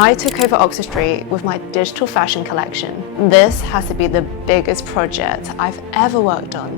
I took over Oxford Street with my digital fashion collection. This has to be the biggest project I've ever worked on.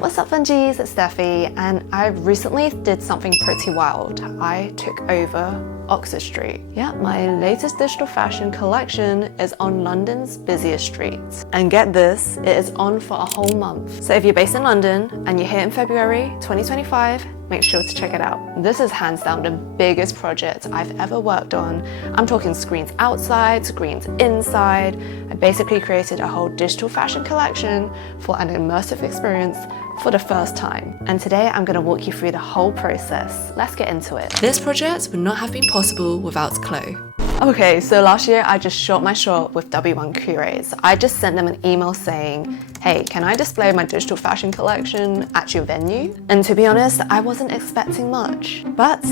What's up, Fungies? It's Steffi, and I recently did something pretty wild. I took over Oxford Street. Yeah, my latest digital fashion collection is on London's busiest streets. And get this, it is on for a whole month. So if you're based in London and you're here in February 2025, make sure to check it out. This is hands down the biggest project I've ever worked on. I'm talking screens outside, screens inside. I basically created a whole digital fashion collection for an immersive experience for the first time. And today I'm gonna walk you through the whole process. Let's get into it. This project would not have been possible without Chloe. Okay, so last year I just shot my shot with W1 Curates. I just sent them an email saying, hey, can I display my digital fashion collection at your venue? And to be honest, I wasn't expecting much, but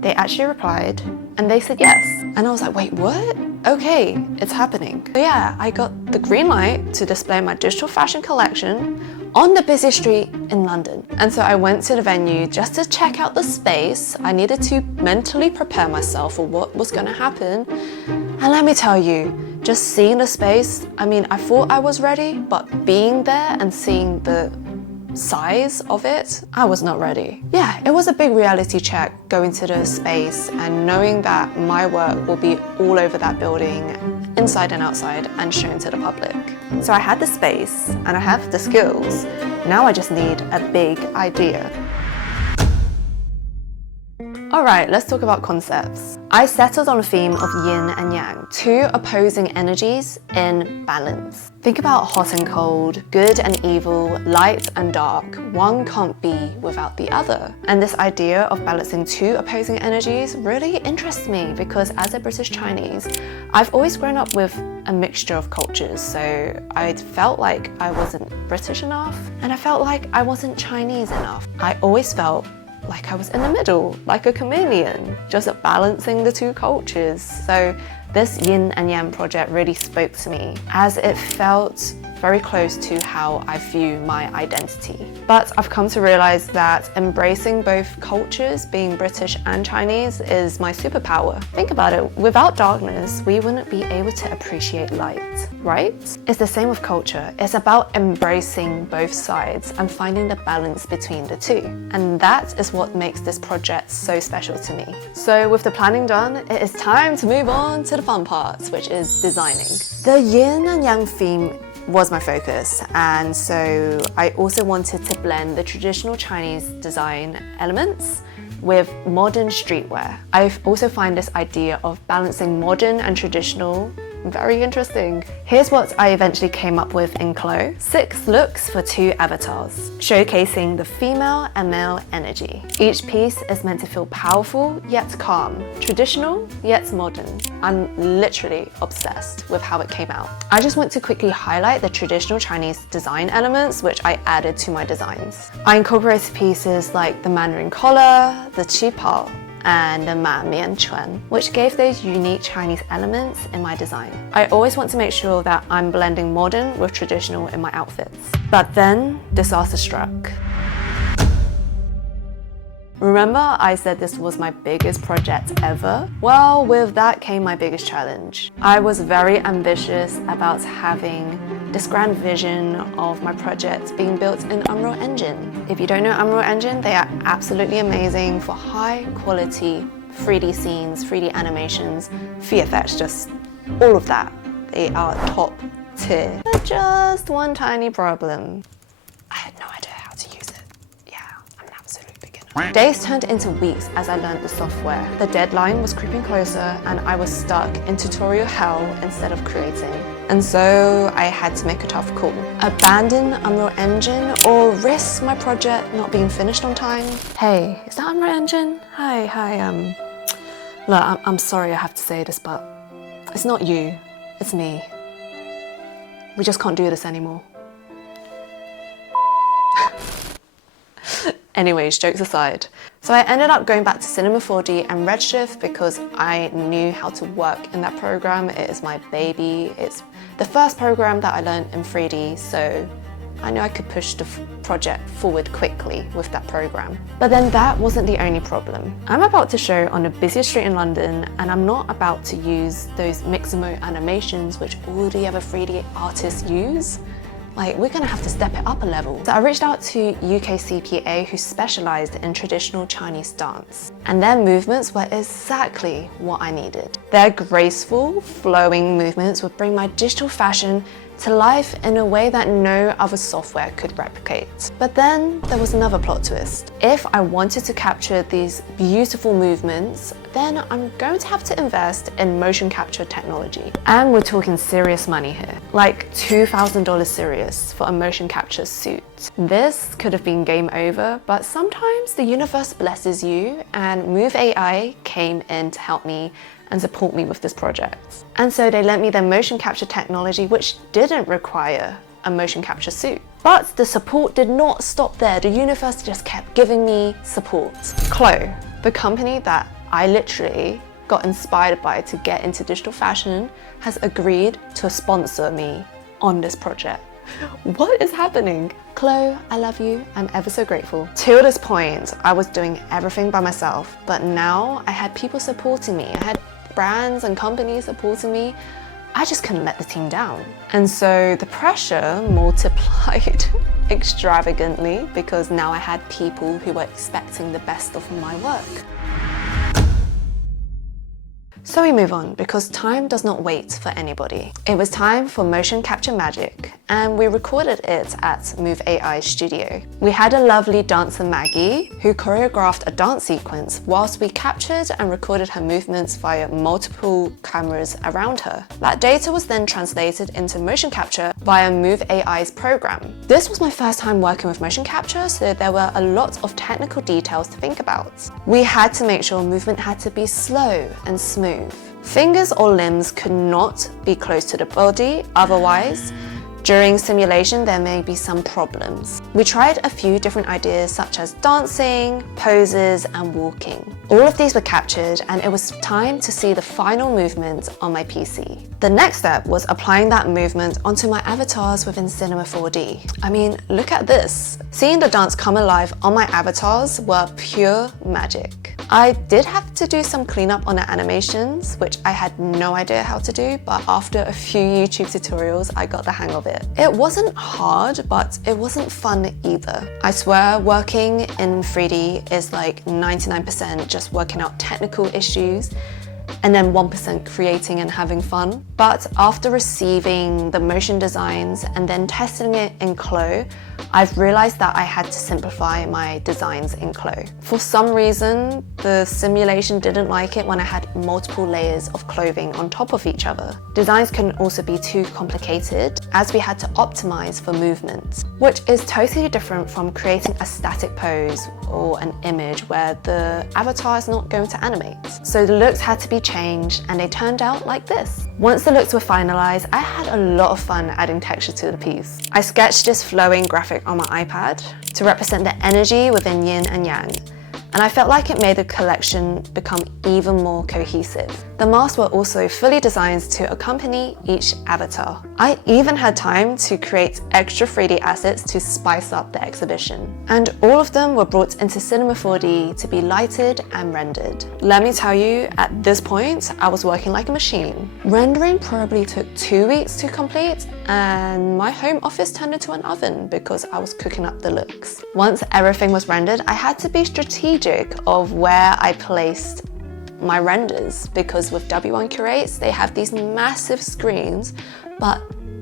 they actually replied and they said yes. And I was like, wait, what? Okay, it's happening. So yeah, I got the green light to display my digital fashion collection on the busiest street in London. And so I went to the venue just to check out the space. I needed to mentally prepare myself for what was gonna happen. And let me tell you, just seeing the space, I mean, I thought I was ready, but being there and seeing the size of it, I was not ready. Yeah, it was a big reality check going to the space and knowing that my work will be all over that building, inside and outside, and shown to the public. So I had the space and I have the skills. Now I just need a big idea. Alright, let's talk about concepts. I settled on a theme of yin and yang, two opposing energies in balance. Think about hot and cold, good and evil, light and dark. One can't be without the other. And this idea of balancing two opposing energies really interests me because as a British Chinese, I've always grown up with a mixture of cultures. So I felt like I wasn't British enough and I felt like I wasn't Chinese enough. I always felt like I was in the middle, like a chameleon, just balancing the two cultures. So this yin and yang project really spoke to me as it felt very close to how I view my identity. But I've come to realize that embracing both cultures, being British and Chinese, is my superpower. Think about it, without darkness, we wouldn't be able to appreciate light, right? It's the same with culture. It's about embracing both sides and finding the balance between the two. And that is what makes this project so special to me. So with the planning done, it is time to move on to the fun part, which is designing. The yin and yang theme was my focus, and so I also wanted to blend the traditional Chinese design elements with modern streetwear. I also find this idea of balancing modern and traditional very interesting. Here's what I eventually came up with in Chloe. 6 looks for 2 avatars, showcasing the female and male energy. Each piece is meant to feel powerful yet calm, traditional yet modern. I'm literally obsessed with how it came out. I just want to quickly highlight the traditional Chinese design elements which I added to my designs. I incorporated pieces like the Mandarin collar, the qipao, and the Ma Mian Chuan, which gave those unique Chinese elements in my design. I always want to make sure that I'm blending modern with traditional in my outfits. But then, disaster struck. Remember I said this was my biggest project ever? Well, with that came my biggest challenge. I was very ambitious about having this grand vision of my project being built in Unreal Engine. If you don't know Unreal Engine, they are absolutely amazing for high quality 3D scenes, 3D animations, VFX, just all of that. They are top tier. But just one tiny problem. I had no idea how to use it. Yeah, I'm an absolute beginner. Days turned into weeks as I learned the software. The deadline was creeping closer and I was stuck in tutorial hell instead of creating. And so I had to make a tough call. Abandon Unreal Engine or risk my project not being finished on time? Hey, is that Unreal Engine? Hi, look, I'm sorry I have to say this, but it's not you, it's me. We just can't do this anymore. Anyways, jokes aside. So I ended up going back to Cinema 4D and Redshift because I knew how to work in that program. It is my baby. It's the first program that I learned in 3D, so I knew I could push the project forward quickly with that program. But then that wasn't the only problem. I'm about to show on the busiest street in London, and I'm not about to use those mix-and-mode animations which all the other 3D artists use. Like, we're gonna have to step it up a level. So I reached out to UKCPA, who specialized in traditional Chinese dance. And their movements were exactly what I needed. Their graceful, flowing movements would bring my digital fashion to life in a way that no other software could replicate. But then there was another plot twist. If I wanted to capture these beautiful movements, then I'm going to have to invest in motion capture technology. And we're talking serious money here, like $2,000 serious for a motion capture suit. This could have been game over, but sometimes the universe blesses you, and Move AI came in to help me and support me with this project. And so they lent me their motion capture technology, which didn't require a motion capture suit. But the support did not stop there. The universe just kept giving me support. Chloe, the company that I literally got inspired by to get into digital fashion, has agreed to sponsor me on this project. What is happening? Chloe, I love you. I'm ever so grateful. Till this point, I was doing everything by myself, but now I had people supporting me. I had brands and companies supporting me. I just couldn't let the team down. And so the pressure multiplied extravagantly, because now I had people who were expecting the best of my work. So we move on, because time does not wait for anybody. It was time for motion capture magic, and we recorded it at Move AI's studio. We had a lovely dancer, Maggie, who choreographed a dance sequence whilst we captured and recorded her movements via multiple cameras around her. That data was then translated into motion capture via Move AI's program. This was my first time working with motion capture, so there were a lot of technical details to think about. We had to make sure movement had to be slow and smooth. Fingers or limbs could not be close to the body, otherwise, during simulation there may be some problems. We tried a few different ideas such as dancing, poses, and walking. All of these were captured, and it was time to see the final movement on my PC. The next step was applying that movement onto my avatars within Cinema 4D. I mean, look at this. Seeing the dance come alive on my avatars were pure magic. I did have to do some cleanup on the animations, which I had no idea how to do, but after a few YouTube tutorials, I got the hang of it. It wasn't hard, but it wasn't fun either. I swear, working in 3D is like 99% just working out technical issues, and then 1% creating and having fun. But after receiving the motion designs and then testing it in Chloe, I've realized that I had to simplify my designs in Chloe. For some reason, the simulation didn't like it when I had multiple layers of clothing on top of each other. Designs can also be too complicated, as we had to optimize for movement, which is totally different from creating a static pose or an image where the avatar is not going to animate. So the looks had to be changed, and they turned out like this. Once the looks were finalized, I had a lot of fun adding texture to the piece. I sketched this flowing graphic on my iPad to represent the energy within yin and yang, and I felt like it made the collection become even more cohesive. The masks were also fully designed to accompany each avatar. I even had time to create extra 3D assets to spice up the exhibition. And all of them were brought into Cinema 4D to be lighted and rendered. Let me tell you, at this point, I was working like a machine. Rendering probably took 2 weeks to complete, and my home office turned into an oven because I was cooking up the looks. Once everything was rendered, I had to be strategic of where I placed my renders, because with W1 Curates, they have these massive screens, but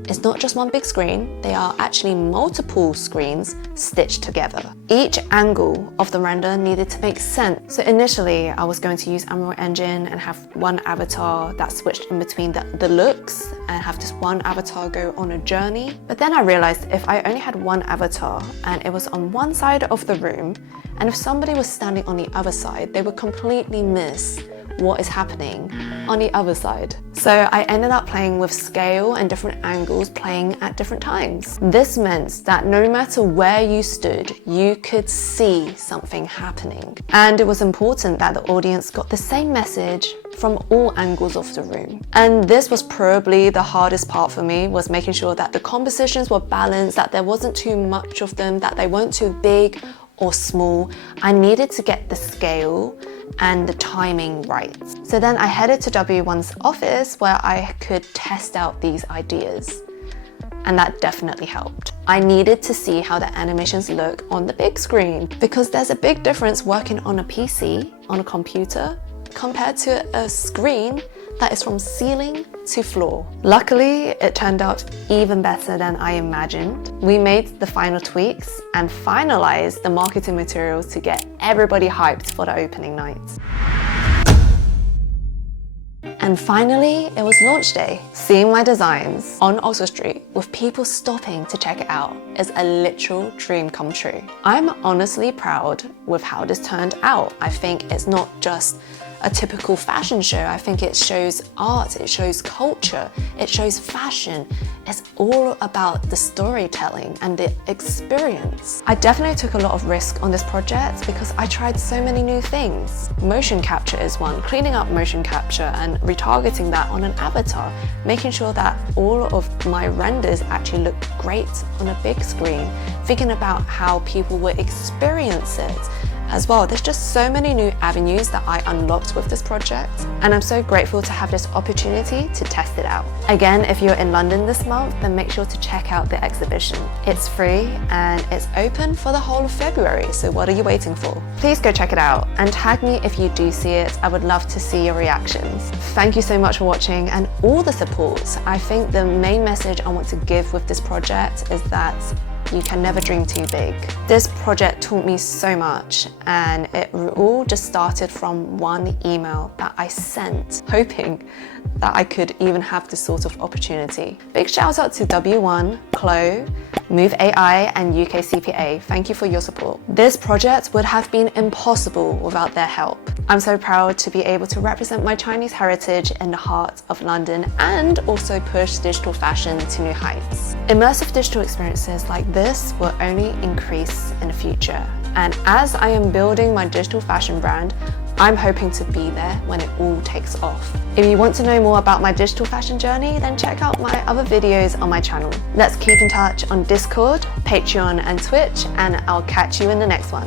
it's not just one big screen, they are actually multiple screens stitched together. Each angle of the render needed to make sense. So initially, I was going to use Unreal Engine and have one avatar that switched in between the looks, and have just one avatar go on a journey. But then I realized if I only had one avatar and it was on one side of the room, and if somebody was standing on the other side, they would completely miss what is happening on the other side. So I ended up playing with scale and different angles, playing at different times. This meant that no matter where you stood, you could see something happening. And it was important that the audience got the same message from all angles of the room. And this was probably the hardest part for me, was making sure that the compositions were balanced, that there wasn't too much of them, that they weren't too big or small. I needed to get the scale and the timing right. So then I headed to W1's office where I could test out these ideas. And that definitely helped. I needed to see how the animations look on the big screen, because there's a big difference working on a PC, on a computer, compared to a screen that is from ceiling to floor. Luckily, it turned out even better than I imagined. We made the final tweaks and finalized the marketing materials to get everybody hyped for the opening night. And finally, it was launch day. Seeing my designs on Oxford Street with people stopping to check it out is a literal dream come true. I'm honestly proud with how this turned out. I think it's not just a typical fashion show. I think it shows art, it shows culture, it shows fashion. It's all about the storytelling and the experience. I definitely took a lot of risk on this project because I tried so many new things. Motion capture is one, cleaning up motion capture and retargeting that on an avatar, making sure that all of my renders actually look great on a big screen, thinking about how people will experience it as well. There's just so many new avenues that I unlocked with this project, and I'm so grateful to have this opportunity to test it out. Again, if you're in London this month, then make sure to check out the exhibition. It's free and it's open for the whole of February, so what are you waiting for? Please go check it out and tag me if you do see it. I would love to see your reactions. Thank you so much for watching and all the support. I think the main message I want to give with this project is that you can never dream too big. This project taught me so much, and it all just started from one email that I sent, hoping that I could even have this sort of opportunity. Big shout out to W1, Chloe, Move AI, and UK CPA. Thank you for your support. This project would have been impossible without their help. I'm so proud to be able to represent my Chinese heritage in the heart of London and also push digital fashion to new heights. Immersive digital experiences like this will only increase in the future. And as I am building my digital fashion brand, I'm hoping to be there when it all takes off. If you want to know more about my digital fashion journey, then check out my other videos on my channel. Let's keep in touch on Discord, Patreon, and Twitch, and I'll catch you in the next one.